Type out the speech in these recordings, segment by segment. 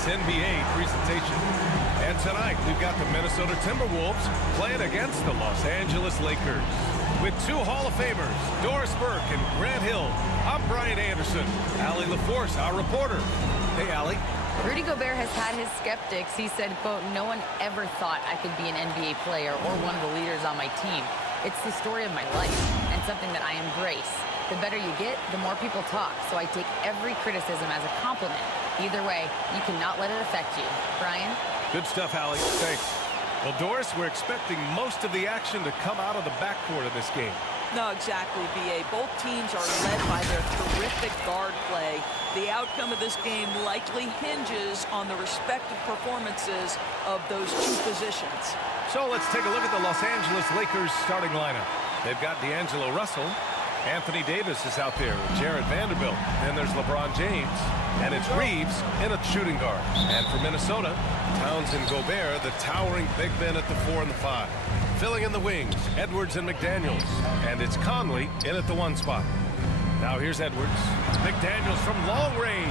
this NBA presentation. And tonight, we've got the Minnesota Timberwolves playing against the Los Angeles Lakers. With two Hall of Famers, Doris Burke and Grant Hill, I'm Brian Anderson. Allie LaForce, our reporter. Hey, Allie. Rudy Gobert has had his skeptics. He said, quote, "No one ever thought I could be an NBA player or one of the leaders on my team. It's the story of my life and something that I embrace. The better you get, the more people talk, so I take every criticism as a compliment. Either way, you cannot let it affect you." Brian? Good stuff, Allie. Thanks. Well, Doris, we're expecting most of the action to come out of the backcourt of this game. No, exactly, B.A. Both teams are led by their terrific guard play. The outcome of this game likely hinges on the respective performances of those two positions. So let's take a look at the Los Angeles Lakers starting lineup. They've got D'Angelo Russell. Anthony Davis is out there with Jared Vanderbilt. Then there's LeBron James. And it's Reeves in a shooting guard. And for Minnesota, Towns and Gobert, the towering big men at the 4 and the 5. Filling in the wings, Edwards and McDaniels. And it's Conley in at the 1 spot. Now here's Edwards. McDaniels from long range.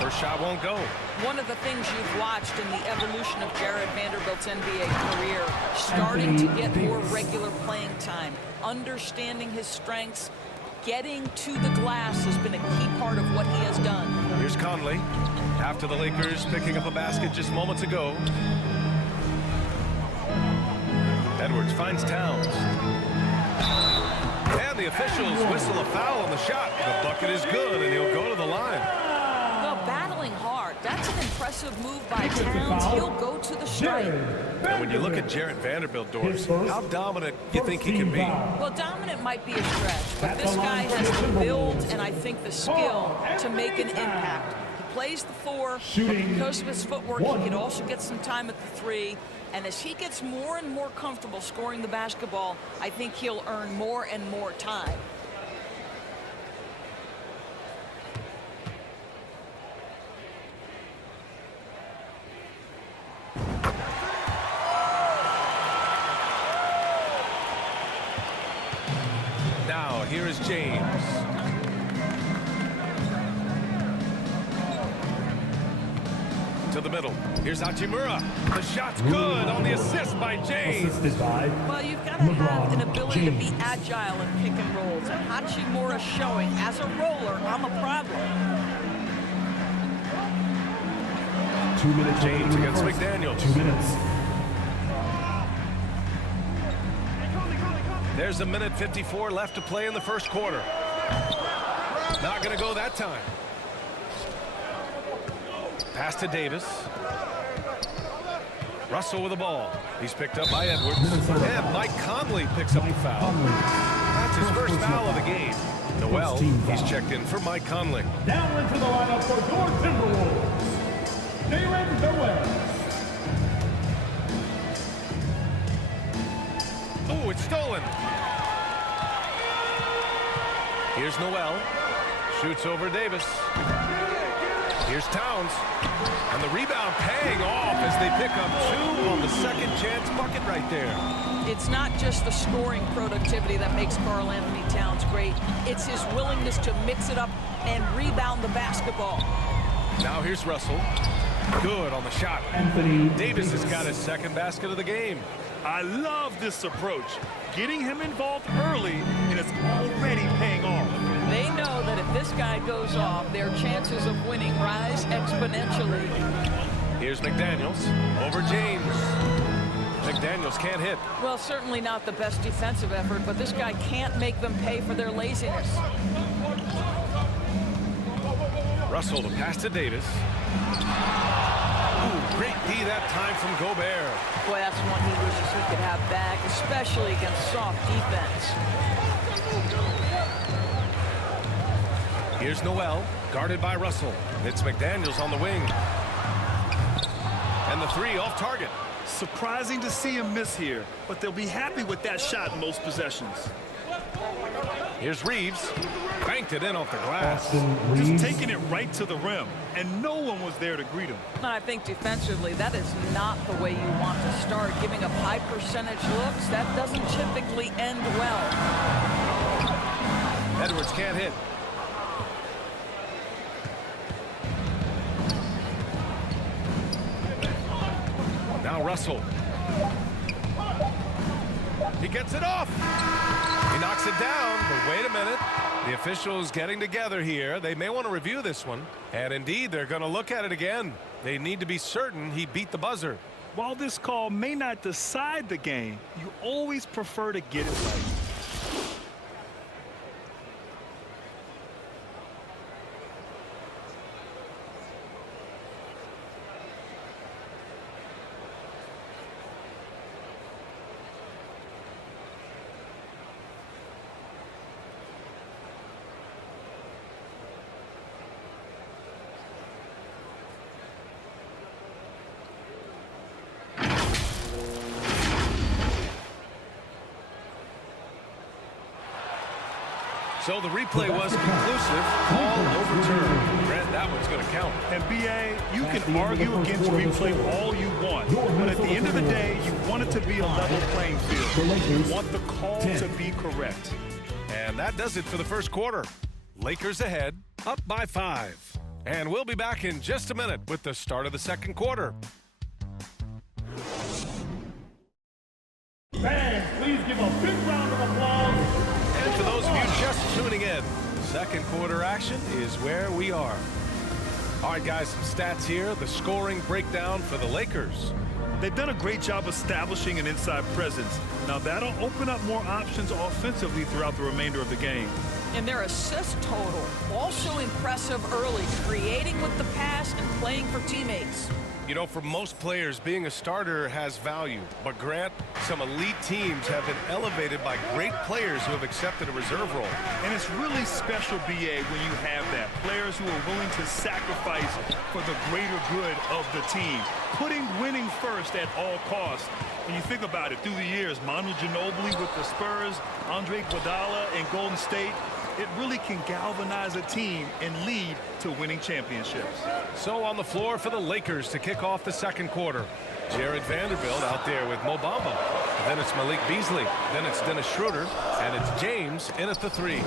First shot won't go. One of the things you've watched in the evolution of Jared Vanderbilt's NBA career, starting to get more regular playing time, understanding his strengths, getting to the glass has been a key part of what he has done. Here's Conley. After the Lakers picking up a basket just moments ago. Edwards finds Towns. And the officials whistle a foul on the shot. The bucket is good, and he'll go to the line. Well, battling hard. That's an impressive move by Towns. He'll go to the stripe. And when you look at Jared Vanderbilt, Doris, how dominant do you think he can be? Well, dominant might be a stretch, but this guy has the build and I think the skill to make an impact. He plays the 4, but because of his footwork, he can also get some time at the 3. And as he gets more and more comfortable scoring the basketball, I think he'll earn more and more time. Now, here is James. To the middle. Here's Hachimura. The shot's good on the assist by James. Well, you've got to have an ability to be agile in pick and rolls. And Hachimura showing, as a roller, I'm a problem. 2 minutes. James against McDaniels. 2 minutes. There's a minute 54 left to play in the first quarter. Not going to go that time. Pass to Davis. Russell with the ball. He's picked up by Edwards. And Mike Conley picks up the foul. That's his first foul of the game. Noel, he's checked in for Mike Conley. Now into the lineup for your Timberwolves, Jalen Noel. Oh, it's stolen. Here's Noel. Shoots over Davis. Here's Towns. And the rebound paying off as they pick up 2 on the second chance bucket right there. It's not just the scoring productivity that makes Karl Anthony Towns great. It's his willingness to mix it up and rebound the basketball. Now here's Russell. Good on the shot. Davis has got his second basket of the game. I love this approach. Getting him involved early, and it's already paying off. They know that if this guy goes off, their chances of winning rise exponentially. Here's McDaniels over James. McDaniels can't hit. Well, certainly not the best defensive effort, but this guy can't make them pay for their laziness. Russell to pass to Davis. Ooh, great D that time from Gobert. Boy, that's one he wishes he could have back, especially against soft defense. Here's Noel, guarded by Russell. It's McDaniels on the wing. And the 3 off target. Surprising to see him miss here, but they'll be happy with that shot in most possessions. Here's Reeves. Banked it in off the glass. Just taking it right to the rim, and no one was there to greet him. I think defensively, that is not the way you want to start. Giving up high percentage looks, that doesn't typically end well. Edwards can't hit. Now Russell. He gets it off. He knocks it down, but wait a minute. The officials getting together here. They may want to review this one. And indeed, they're going to look at it again. They need to be certain he beat the buzzer. While this call may not decide the game, you always prefer to get it right. So the replay was conclusive. Call overturned. Grant, that one's going to count. And BA, you can argue against replay all you want, but at the end of the day, you want it to be a level playing field. You want the call to be correct. And that does it for the first quarter. Lakers ahead, up by 5. And we'll be back in just a minute with the start of the second quarter. Fans, please give a big round of applause. And for those of you just tuning in, second quarter action is where we are. All right, guys, some stats here. The scoring breakdown for the Lakers. They've done a great job establishing an inside presence. Now that'll open up more options offensively throughout the remainder of the game. And their assist total, also impressive early, creating with the pass and playing for teammates. You know, for most players, being a starter has value. But Grant, some elite teams have been elevated by great players who have accepted a reserve role. And it's really special, BA, when you have that. Players who are willing to sacrifice for the greater good of the team. Putting winning first at all costs. When you think about it, through the years, Manu Ginobili with the Spurs, Andre Iguodala in Golden State, it really can galvanize a team and lead to winning championships. So on the floor for the Lakers to kick off the second quarter. Jared Vanderbilt out there with Mo Bamba. Then it's Malik Beasley. Then it's Dennis Schroeder. And it's James in at the 3.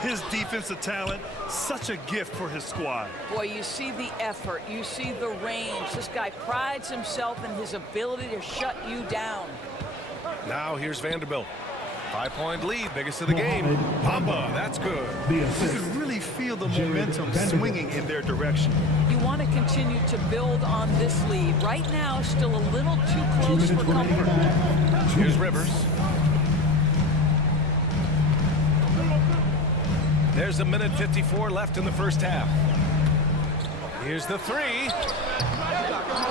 His defensive talent, such a gift for his squad. Boy, you see the effort, you see the range. This guy prides himself in his ability to shut you down. Now here's Vanderbilt. 5-point lead, biggest of the game. Bamba, that's good. You can really feel the momentum swinging in their direction. You want to continue to build on this lead. Right now, still a little too close for comfort. Here's Rivers. There's 1:54 left in the first half. Here's the 3.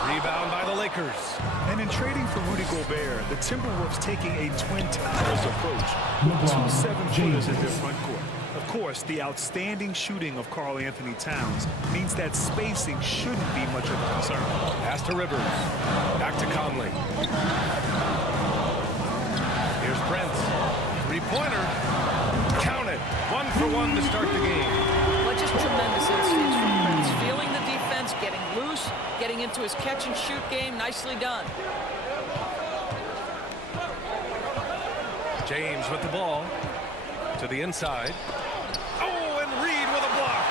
Rebound by the Lakers. And in trading for Rudy Gobert, the Timberwolves taking a twin towers approach with 2 7-footers in their front court. Of course, the outstanding shooting of Karl Anthony Towns means that spacing shouldn't be much of a concern. Pass to Rivers. Back to Conley. Here's Prince. 3-pointer. Count it. 1 for 1 to start the game. But just tremendous instincts from Prince. Feeling the defense, getting loose, getting into his catch-and-shoot game. Nicely done. James with the ball. To the inside. Oh, and Reed with a block.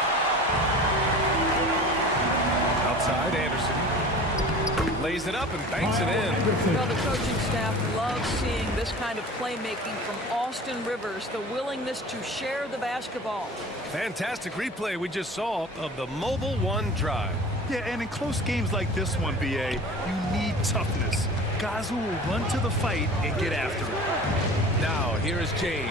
Outside, Anderson. Lays it up and banks it in. Well, the coaching staff loves seeing this kind of playmaking from Austin Rivers, the willingness to share the basketball. Fantastic replay we just saw of the Mobile One drive. Yeah, and in close games like this one, BA, you need toughness. Guys who will run to the fight and get after it. Now, here is James.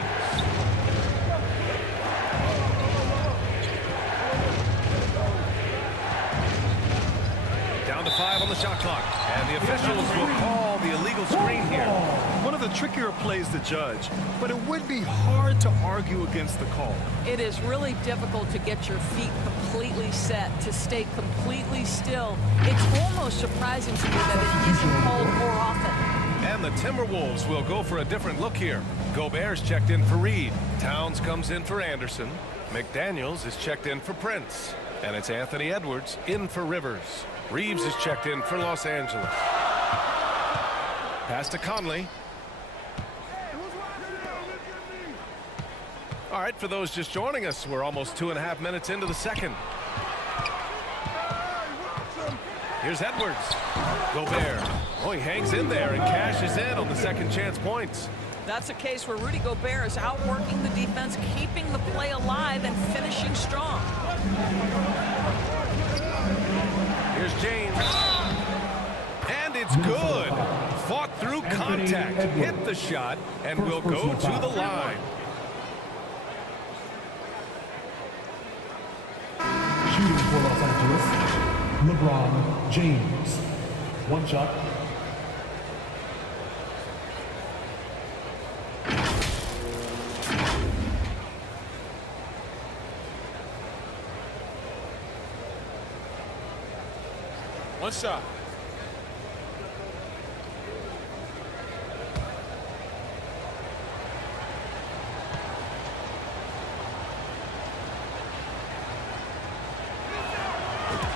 Down to 5 on the shot clock. And the officials will call the illegal screen here. One of the trickier plays to judge, but it would be hard to argue against the call. It is really difficult to get your feet completely set, to stay completely still. It's almost surprising to me that it isn't called more often. And the Timberwolves will go for a different look here. Gobert's checked in for Reed. Towns comes in for Anderson. McDaniels is checked in for Prince. And it's Anthony Edwards in for Rivers. Reeves is checked in for Los Angeles. Pass to Conley. All right, for those just joining us, we're almost 2.5 minutes into the second. Here's Edwards. Gobert. Oh, he hangs in there and cashes in on the second chance points. That's a case where Rudy Gobert is outworking the defense, keeping the play alive, and finishing strong. Here's James. And it's good. Fought through contact, hit the shot, and will go to the line. Shooting for Los Angeles, LeBron James. One shot. One shot.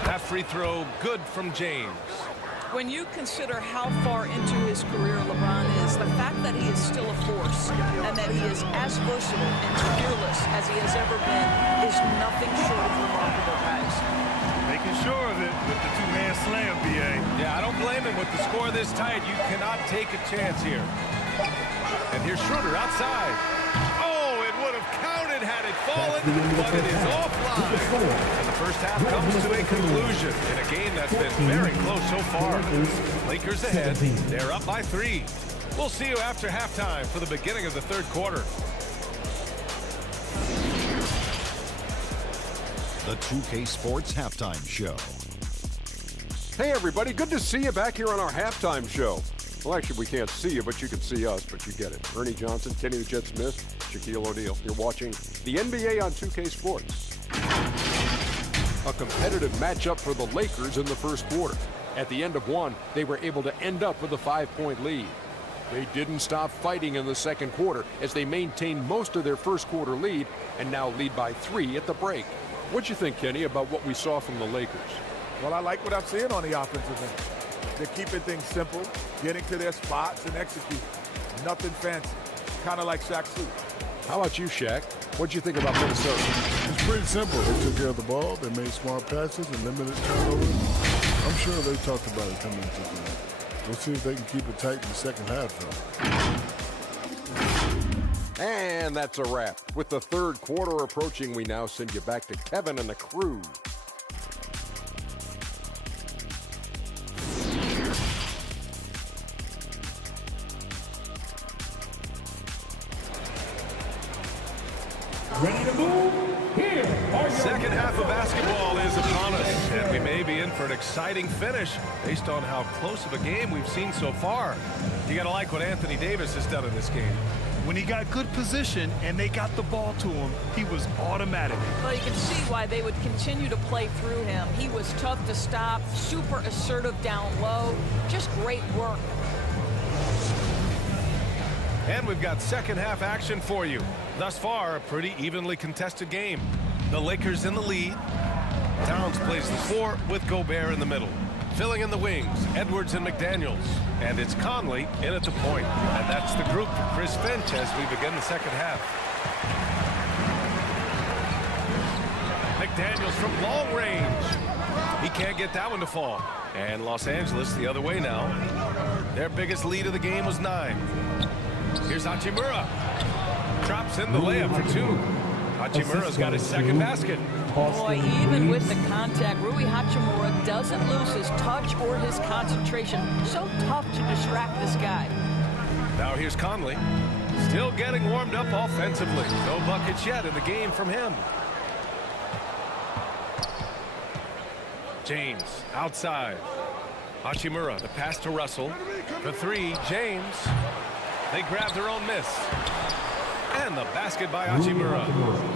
That free throw good from James. When you consider how far into his career LeBron is, the fact that he is still a force and that he is as versatile and fearless as he has ever been is nothing short of remarkable, guys. Making sure of it with the two-man slam, B.A. Yeah, I don't blame him with the score this tight. You cannot take a chance here. And here's Schroeder outside. Oh, it would have counted had it fallen, but it is offline. And the first half comes to a conclusion in a game that's been very close so far. Lakers ahead. They're up by 3. We'll see you after halftime for the beginning of the third quarter. The 2K Sports Halftime Show. Hey everybody, good to see you back here on our halftime show. Well, actually, we can't see you, but you can see us, but you get it. Ernie Johnson, Kenny the Jet Smith, Shaquille O'Neal. You're watching the NBA on 2K Sports. A competitive matchup for the Lakers in the first quarter. At the end of one, they were able to end up with a 5-point lead. They didn't stop fighting in the second quarter as they maintained most of their first quarter lead and now lead by 3 at the break. What'd you think, Kenny, about what we saw from the Lakers? Well, I like what I'm seeing on the offensive end. They're keeping things simple, getting to their spots and executing. Nothing fancy, kind of like Shaq's suit. How about you, Shaq? What'd you think about Minnesota? It's pretty simple. They took care of the ball, they made smart passes and limited turnovers. I'm sure they talked about it coming into the game. We'll see if they can keep it tight in the second half, though. And that's a wrap. With the third quarter approaching, we now send you back to Kevin and the crew. Ready to move? Here are your Second half of basketball is upon us, and we may be in for an exciting finish based on how close of a game we've seen so far. You got to like what Anthony Davis has done in this game. When he got good position and they got the ball to him, he was automatic. Well, you can see why they would continue to play through him. He was tough to stop, super assertive down low, just great work. And we've got second half action for you. Thus far, a pretty evenly contested game. The Lakers in the lead. Towns plays the 4 with Gobert in the middle. Filling in the wings, Edwards and McDaniels. And it's Conley in at the point. And that's the group for Chris Finch as we begin the second half. McDaniels from long range. He can't get that one to fall. And Los Angeles the other way now. Their biggest lead of the game was 9. Here's Hachimura. Drops in the layup for 2. Hachimura's got his second basket. Boy, even with the contact, Rui Hachimura doesn't lose his touch or his concentration. So tough to distract this guy. Now here's Conley. Still getting warmed up offensively. No buckets yet in the game from him. James outside. Hachimura, the pass to Russell. The 3, James. They grab their own miss. And the basket by Hachimura.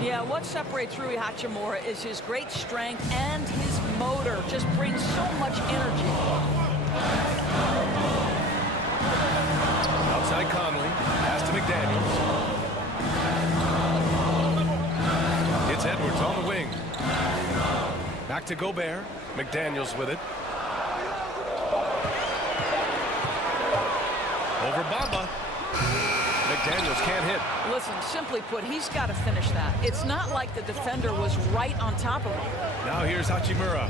Yeah, what separates Rui Hachimura is his great strength and his motor. Just brings so much energy. Outside Conley. Pass to McDaniels. It's Edwards on the wing. Back to Gobert. McDaniels with it. Over Bamba. McDaniels can't hit. Listen, simply put, he's got to finish that. It's not like the defender was right on top of him. Now here's Hachimura.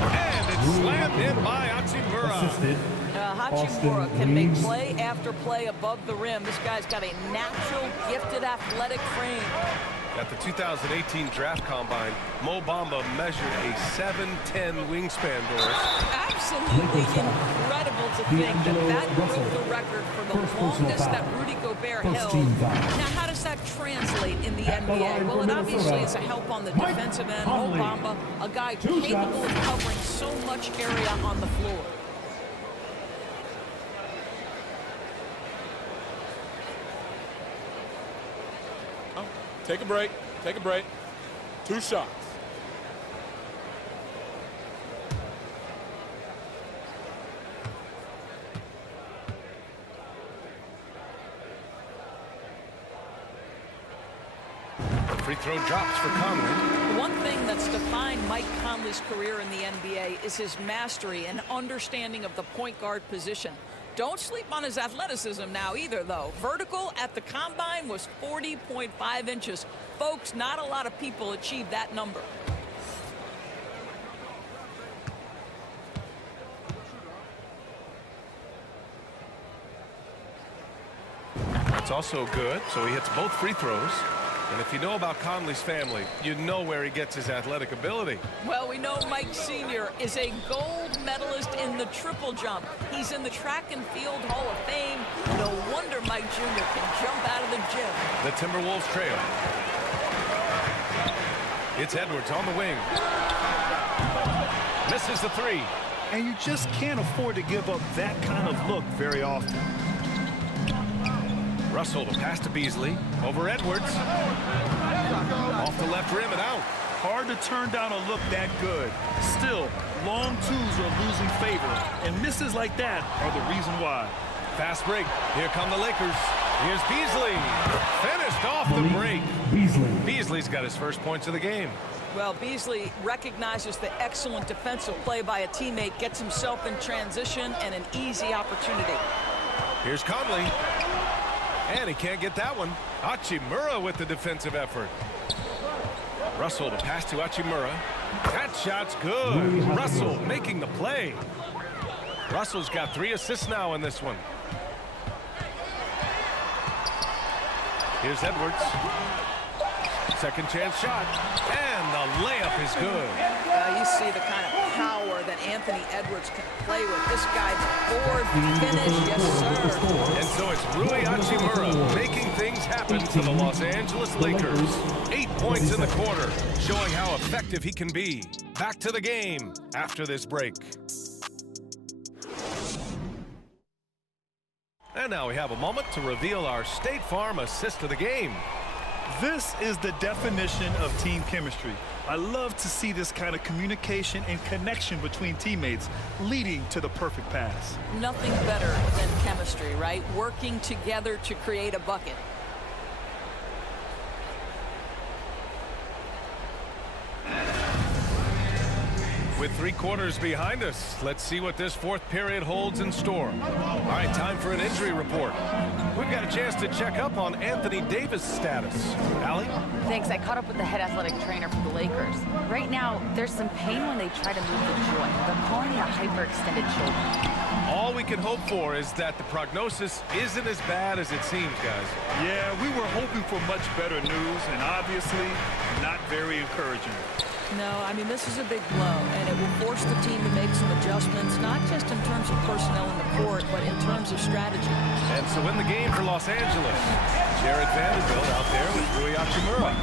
And it's slammed in by Hachimura. Hachimura can make play after play above the rim. This guy's got a natural, gifted, athletic frame. At the 2018 draft combine, Mo Bamba measured a 7'10" wingspan, Doris. Absolutely incredible to think that broke the record for the longest that Rudy Gobert held. Now, how does that translate in the NBA? Well, it obviously is a help on the defensive end. Mo Bamba, a guy capable of covering so much area on the floor. Take a break. Take a break. 2 shots. Free throw drops for Conley. One thing that's defined Mike Conley's career in the NBA is his mastery and understanding of the point guard position. Don't sleep on his athleticism now either, though. Vertical at the combine was 40.5 inches. Folks, not a lot of people achieve that number. It's also good, so he hits both free throws. And if you know about Conley's family, you know where he gets his athletic ability. Well, we know Mike Sr. is a gold medalist in the triple jump. He's in the track and field Hall of Fame. No wonder Mike Jr. can jump out of the gym. The Timberwolves trail. It's Edwards on the wing. Misses the 3. And you just can't afford to give up that kind of look very often. Russell to pass to Beasley. Over Edwards. Off the left rim and out. Hard to turn down a look that good. Still, long twos are losing favor, and misses like that are the reason why. Fast break. Here come the Lakers. Here's Beasley. Finished off the break. Beasley's got his first points of the game. Well, Beasley recognizes the excellent defensive play by a teammate, gets himself in transition and an easy opportunity. Here's Conley. And he can't get that one. Hachimura with the defensive effort. Russell to pass to Hachimura. That shot's good. Russell making the play. Russell's got 3 assists now in this one. Here's Edwards. Second chance shot. And the layup is good. You see the kind of power that Anthony Edwards can play with. This guy, the board finish, yes, sir. And so it's Rui Hachimura making things happen to the Los Angeles Lakers. 8 points in the quarter, showing how effective he can be. Back to the game after this break. And now we have a moment to reveal our State Farm assist of the game. This is the definition of team chemistry. I love to see this kind of communication and connection between teammates leading to the perfect pass. Nothing better than chemistry, right? Working together to create a bucket. With 3 quarters behind us, let's see what this 4th period holds in store. All right, time for an injury report. We've got a chance to check up on Anthony Davis' status. Allie? Thanks. I caught up with the head athletic trainer for the Lakers. Right now, there's some pain when they try to move the joint. They're calling it a hyperextended shoulder. All we can hope for is that the prognosis isn't as bad as it seems, guys. Yeah, we were hoping for much better news, and obviously not very encouraging. No, I mean, this is a big blow, and it will force the team to make some adjustments, not just in terms of personnel in the court, but in terms of strategy. And so in the game for Los Angeles, Jared Vanderbilt out there with Rui Hachimura.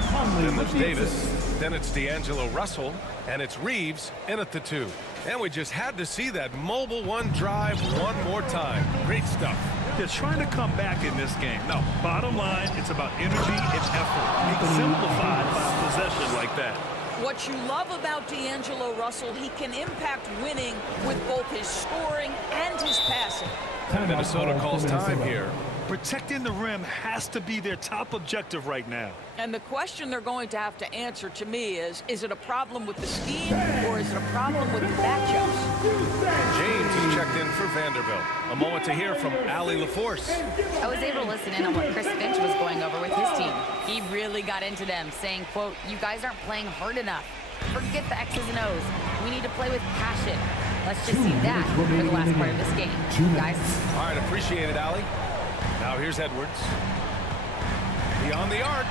Then there's Davis, then it's D'Angelo Russell, and it's Reeves in at the 2. And we just had to see that mobile 1 drive one more time. Great stuff. They're trying to come back in this game. Now, bottom line, it's about energy and effort. Exemplified by possession like that. What you love about D'Angelo Russell, he can impact winning with both his scoring and his passing. Minnesota calls time here. Protecting the rim has to be their top objective right now. And the question they're going to have to answer to me is it a problem with the scheme or is it a problem with the matchups? James is checked in for Vanderbilt. A moment to hear from Allie LaForce. I was able to listen in on what Chris Finch was going over with his team. He really got into them, saying, quote, "You guys aren't playing hard enough." Forget the X's and O's. We need to play with passion. Let's just see that for the last part of this game, guys. All right, appreciate it, Allie. Now here's Edwards. Beyond the arc.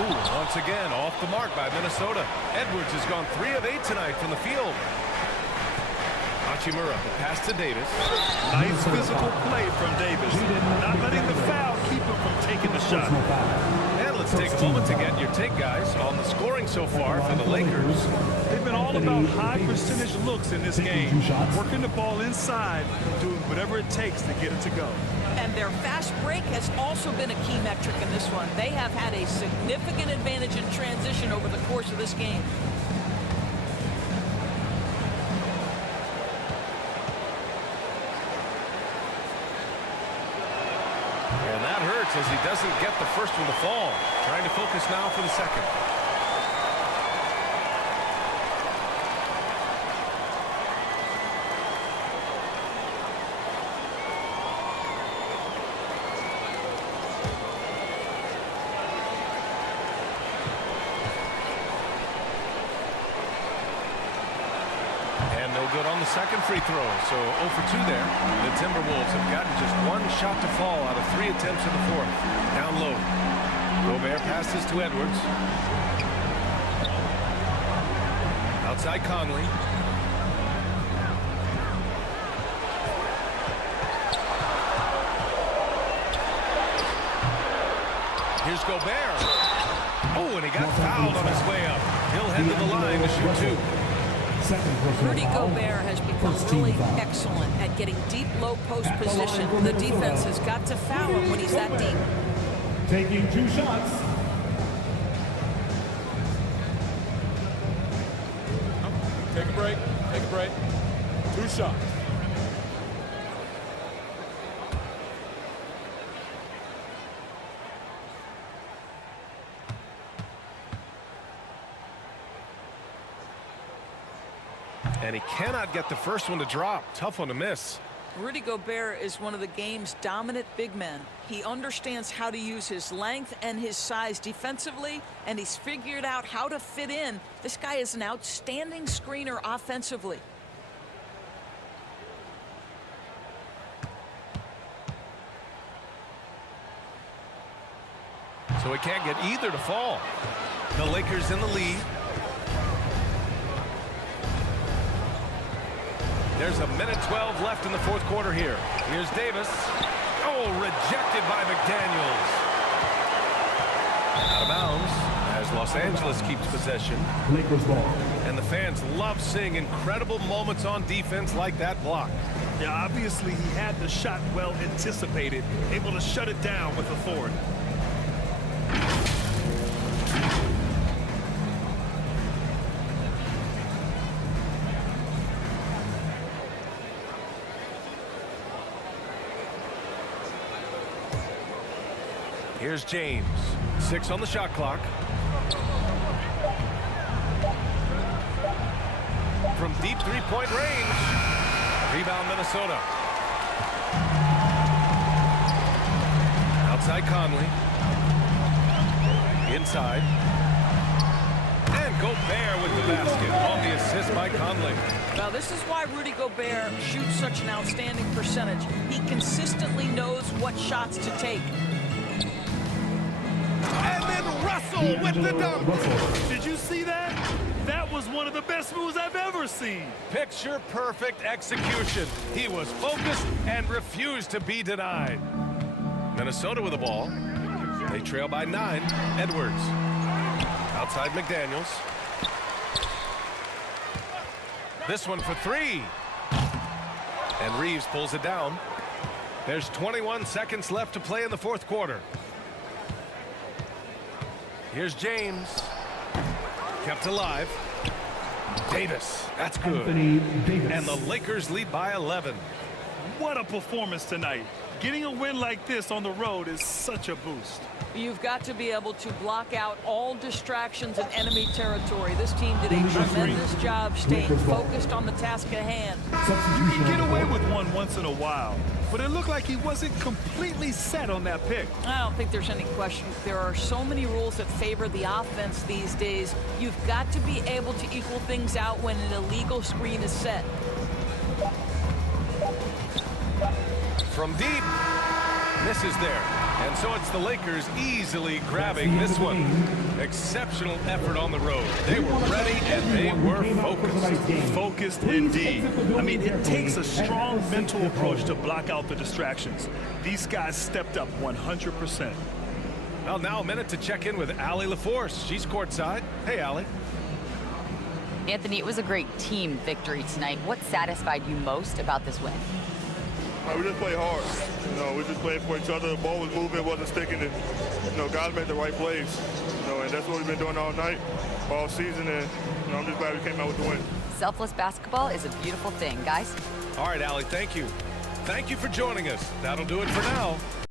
Ooh, once again, off the mark by Minnesota. Edwards has gone 3 of 8 tonight from the field. Hachimura, the pass to Davis. Nice physical play from Davis. Not letting the foul keep him from taking the shot. And let's take a moment to get your take, guys, on the scoring so far for the Lakers. They've been all about high percentage looks in this game. Working the ball inside, doing whatever it takes to get it to go. And their fast break has also been a key metric in this one. They have had a significant advantage in transition over the course of this game. And that hurts as he doesn't get the first one to fall. Trying to focus now for the second. Good on the second free throw, so 0 for 2 there. The Timberwolves have gotten just 1 shot to fall out of 3 attempts in the fourth. Down low. Gobert passes to Edwards. Outside Conley. Here's Gobert. Oh, and he got fouled on his way up. He'll head to the line to shoot 2. Rudy Gobert has become really excellent at getting deep, low post position. The defense has got to foul him when he's that deep. Taking 2 shots. Take a break. Take a break. 2 shots. And he cannot get the first one to drop. Tough one to miss. Rudy Gobert is one of the game's dominant big men. He understands how to use his length and his size defensively, and he's figured out how to fit in. This guy is an outstanding screener offensively. So he can't get either to fall. The Lakers in the lead. There's a minute 12 left in the fourth quarter here. Here's Davis. Oh, rejected by McDaniels. Out of bounds as Los Angeles keeps possession. Lakers ball. And the fans love seeing incredible moments on defense like that block. Yeah, obviously he had the shot well anticipated, able to shut it down with authority. Here's James. 6 on the shot clock. From deep three-point range. Rebound Minnesota. Outside Conley. Inside. And Gobert with the basket on the assist by Conley. Now, this is why Rudy Gobert shoots such an outstanding percentage. He consistently knows what shots to take. And then Russell with the dunk. Did you see that? That was one of the best moves I've ever seen. Picture perfect execution. He was focused and refused to be denied. Minnesota with the ball. They trail by 9. Edwards. Outside McDaniels. This one for 3. And Reeves pulls it down. There's 21 seconds left to play in the fourth quarter. Here's James. Kept alive. Davis. That's good. And the Lakers lead by 11. What a performance tonight. Getting a win like this on the road is such a boost. You've got to be able to block out all distractions in enemy territory. This team did a tremendous job staying focused on the task at hand. You can get away with one once in a while, but it looked like he wasn't completely set on that pick. I don't think there's any question. There are so many rules that favor the offense these days. You've got to be able to equal things out when an illegal screen is set. From deep, misses there. And so it's the Lakers easily grabbing this one. Exceptional effort on the road. They were ready and they were focused. Focused indeed. I mean, it takes a strong mental approach to block out the distractions. These guys stepped up 100%. Well, now a minute to check in with Allie LaForce. She's courtside. Hey, Allie. Anthony, it was a great team victory tonight. What satisfied you most about this win? We just played hard. We just played for each other. The ball was moving, wasn't sticking, and guys made the right plays. And that's what we've been doing all night, all season, and I'm just glad we came out with the win. Selfless basketball is a beautiful thing, guys. All right, Allie, thank you. Thank you for joining us. That'll do it for now.